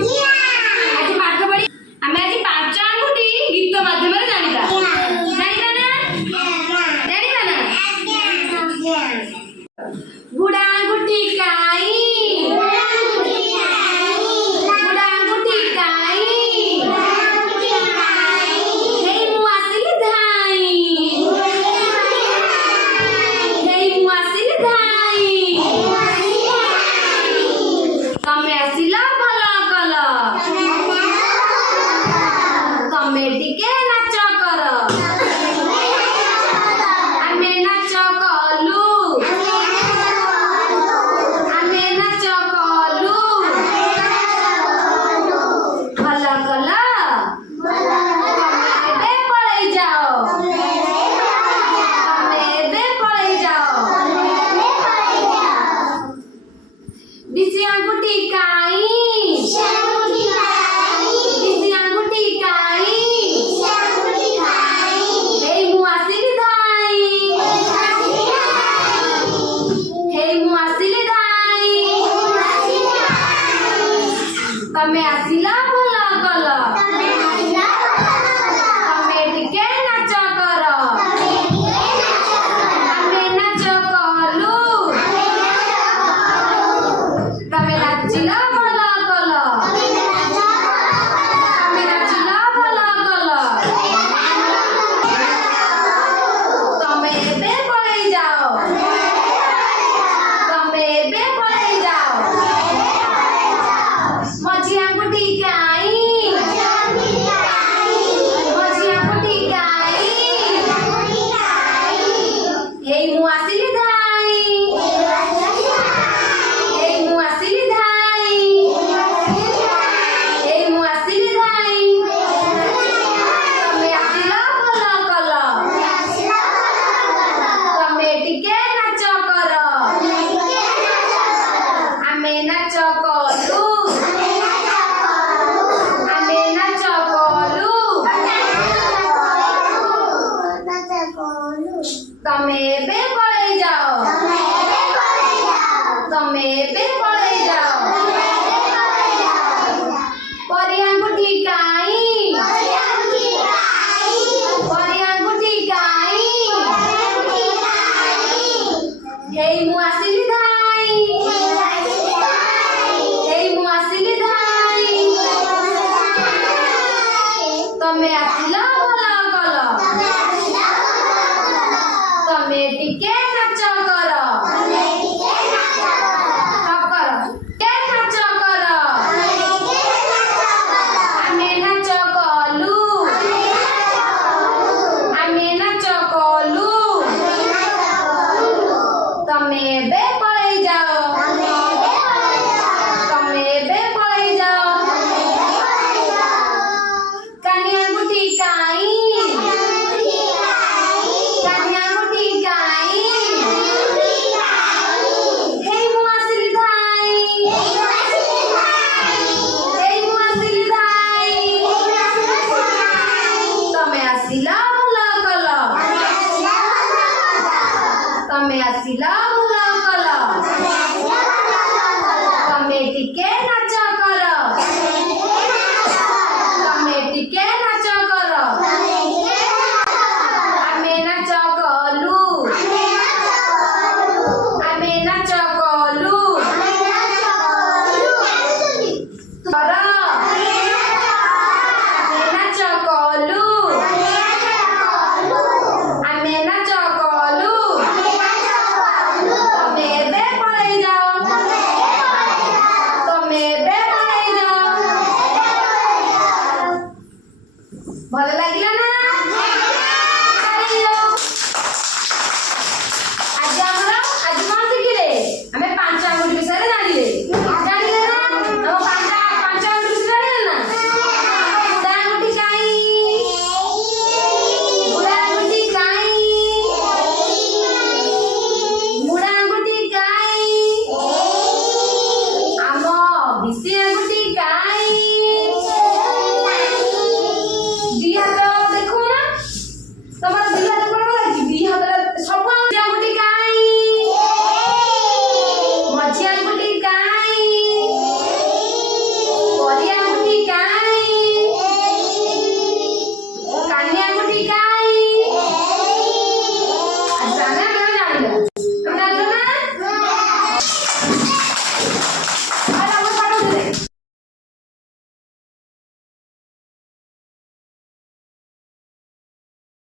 आज पाठ पढ़ी आम आज पांच आंगुठी गीत माध्यम जाना बुढ़ा आंगुठी काई बुढ़ा आंगुठी काई हे मुआसिल धाई हे मुआसिल धाई तमे आसिला भला कल तमे टिके नाच कर आमे नाच कलु आमे नाच कलु भला कल तमे पळै जाओ तमे पळै जाओ बिसी आंगुठी काई बिसी आंगुठी काई हे मुआसिल धाई हे मुआसिल धाई तमे आसिला भला कल तमे टिके नाच कर आमे नाच कलु तमे नाचिला भला कल तमे नाचिला भला कल तमे बे पळै जाओ तमे बे पळै जाओ मझी आंगुठी काई मझी आंगुठी काई हे मुआसिल धाई हे मुआसिल धाई हे मुआसिल धाई तमे आसिला भला कल तमे टिके नाच कर आमे नाच कलु आमे नाच कलु तमे बे पळै जाओ तमे बे पळै जाओ परी आंगुठी काई परी आंगुठी काई हे मुआसिल धाई हे मुआसिल धाई तमे आसिला भला कल तमे टिके नाच कर के नाच कर आमे नाच कलु आमे नाच कलु तमे बे पळै जाओ तमे बे पळै जाओ कानी आंगुठी काई कानी आंगुठी काई हे मुआसिल धाई हे मुआसिल धाई तमे आसिला भला कल तमे आसिला भला कल तमे टिके नाच कर तमे टिके नाच कर आमे नाच कलु आमे नाच कलु कर आमे नाच कलु आमे नाच कलु तमे बे पळै जाओ तमे बे पळै जाओ भल लागिला ना आज हमरा आज कोन शिखिले हमें पांच आंगुठी विषय जानिले जानिले ना हम पांच आंगुठी विषय जानिले ना बुढ़ा आंगुठी काई बुढ़ा आंगुठी काई बुढ़ा आंगुठी काई आम बिसी आंगुठी काई